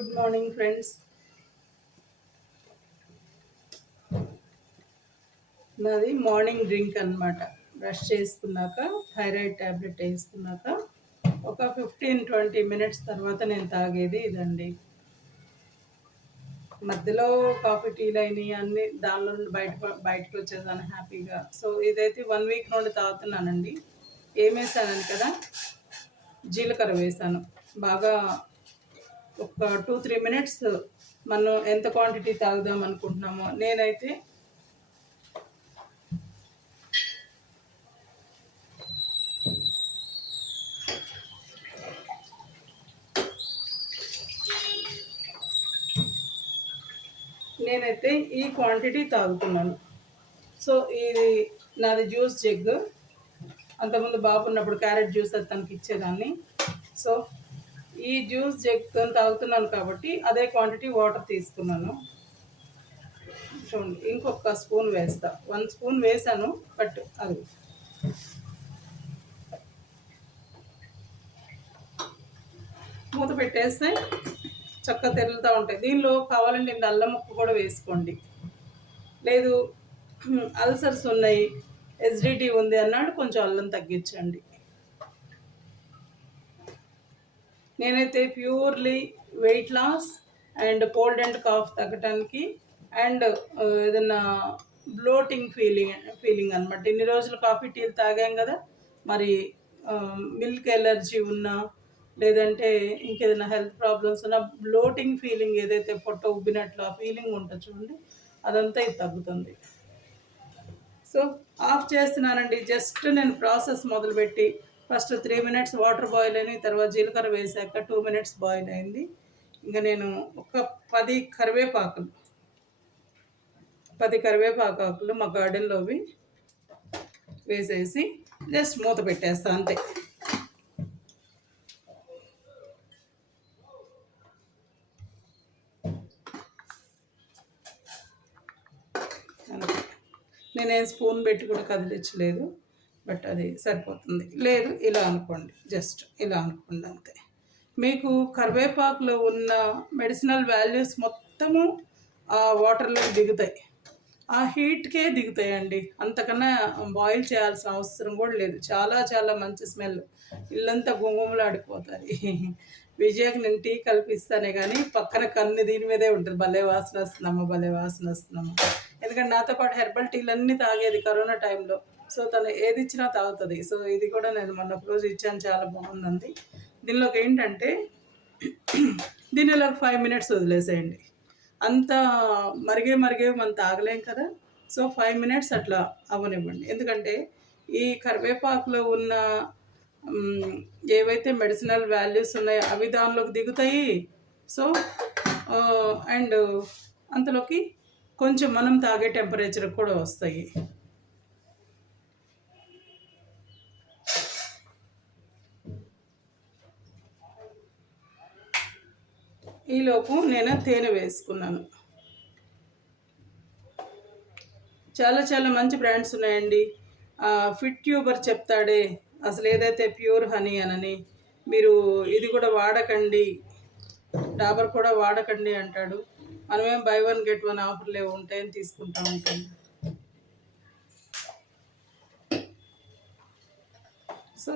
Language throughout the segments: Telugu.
Good morning friends. నాది మార్నింగ్ డ్రింక్ అనమాట. బ్రష్ చేసుకున్నాక థైరాయిడ్ ట్యాబ్లెట్ వేసుకున్నాక ఒక 15-20 మినిట్స్ తర్వాత నేను తాగేది ఇదండి. మధ్యలో కాఫీ టీలు అయినాయి అన్నీ దానిలో నుండి బయటకు వచ్చేదాన్ని హ్యాపీగా. సో ఇదైతే 1 వీక్ నుండి తాగుతున్నానండి. ఏం వేసానని కదా, జీలకర్ర వేసాను బాగా. ఒక 2-3 మినిట్స్ మనం ఎంత క్వాంటిటీ తాగుదాం అనుకుంటున్నామో నేనైతే ఈ క్వాంటిటీ తాగుతున్నాను. సో ఇది నాది జ్యూస్ జగ్. అంతకుముందు బాబు ఉన్నప్పుడు క్యారెట్ జ్యూస్ అది తనకి ఇచ్చేదాన్ని. సో ఈ జ్యూస్ జగ్ తాగుతున్నాను కాబట్టి అదే క్వాంటిటీ వాటర్ తీసుకున్నాను. చూడండి, ఇంకొక స్పూన్ వేస్తా. 1 స్పూన్ వేసాను, బట్ అది మూత పెట్టేస్తే చక్కగా తెరులుతూ ఉంటాయి. దీనిలో కావాలంటే ఇంత అల్లం ముక్క కూడా వేసుకోండి. లేదు అల్సర్స్ ఉన్నాయి, ఎసిడిటీ ఉంది అన్నాడు, కొంచెం అల్లం తగ్గించండి. నేనైతే purely weight loss and cold and cough తగ్గటానికి అండ్ ఏదన్నా బ్లోటింగ్ ఫీలింగ్ అనమాట. ఇన్ని రోజులు కాఫీ టీలు తాగాం కదా, మరి మిల్క్ ఎలర్జీ ఉన్నా లేదంటే ఇంకేదైనా హెల్త్ ప్రాబ్లమ్స్ ఉన్నా బ్లోటింగ్ ఫీలింగ్, ఏదైతే పొట్ట ఉబ్బినట్లు ఆ ఫీలింగ్ ఉంటుంది చూడండి, అదంతా ఇది తగ్గుతుంది. సో ఆఫ్ చేస్తున్నానండి. జస్ట్ నేను ప్రాసెస్ మొదలుపెట్టి ఫస్ట్ 3 మినిట్స్ వాటర్ బాయిల్ అయినాయి, తర్వాత జీలకర్ర వేసాక 2 మినిట్స్ బాయిల్ అయింది. ఇంకా నేను ఒక 10 కరివేపాకులు మా గార్డెన్లోవి వేసేసి జస్ట్ మూత పెట్టేస్తా అంతే. నేనేం స్పూన్ పెట్టి కూడా కదిలించలేదు, బట్ అది సరిపోతుంది. లేదు ఇలా అనుకోండి, జస్ట్ ఇలా అనుకోండి అంతే. మీకు కరివేపాకులో ఉన్న మెడిసినల్ వాల్యూస్ మొత్తము ఆ వాటర్లో దిగుతాయి, ఆ హీట్కే దిగుతాయండి. అంతకన్నా బాయిల్ చేయాల్సిన అవసరం కూడా లేదు. చాలా చాలా మంచి స్మెల్, ఇల్లంతా గుమగుమలాడిపోతుంది. విజయకి నేను టీ కల్పిస్తానే కానీ పక్కన కన్ను దీని మీదే ఉంటుంది, భలే వాసన వస్తున్నాము. ఎందుకంటే నాతో పాటు హెర్బల్ టీలు అన్నీ తాగేది కరోనా టైంలో. సో తను ఏది ఇచ్చినా తాగుతుంది. సో ఇది కూడా నేను మొన్న ఒక రోజు ఇచ్చాను, చాలా బాగుందండి. దీనిలోకి ఏంటంటే దీనిలో 5 మినిట్స్ వదిలేసేయండి. అంత మరిగే మనం తాగలేం కదా. సో 5 మినిట్స్ అట్లా అవ్వనివ్వండి. ఎందుకంటే ఈ కరివేపాకులో ఉన్న ఏవైతే మెడిసినల్ వాల్యూస్ ఉన్నాయో అవి దానిలోకి దిగుతాయి. సో అండ్ అంతలోకి కొంచెం మనం తాగే టెంపరేచర్ కూడా వస్తాయి. ఈలోపు నేను తేనె వేసుకున్నాను. చాలా చాలా మంచి బ్రాండ్స్ ఉన్నాయండి. ఫిట్ ట్యూబర్ చెప్తాడే అసలు ఏదైతే ప్యూర్ హనీ అనని, మీరు ఇది కూడా వాడకండి, డాబర్ కూడా వాడకండి అంటాడు. మనమేం బై 1 గెట్ 1 ఆఫర్లే ఉంటాయని తీసుకుంటూ ఉంటాం. సో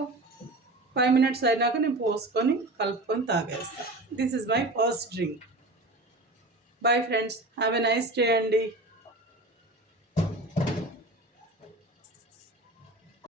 5 మినిట్స్ అయినాక నేను పోసుకొని కలుపుకొని తాగేస్తాను. This is my first drink. Bye friends, have a nice day అండి.